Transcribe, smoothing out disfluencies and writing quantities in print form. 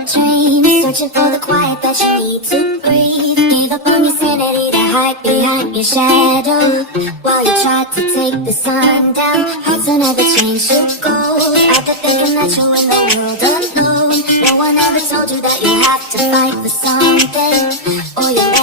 behtrin, searching for the quiet that you need to breathe. Give up on your sanity to hide behind your shadow, while you try to take the sun down. Hearts will never change to gold, after thinking that you're in the world alone. No one ever told you that you have to fight for something, or you'll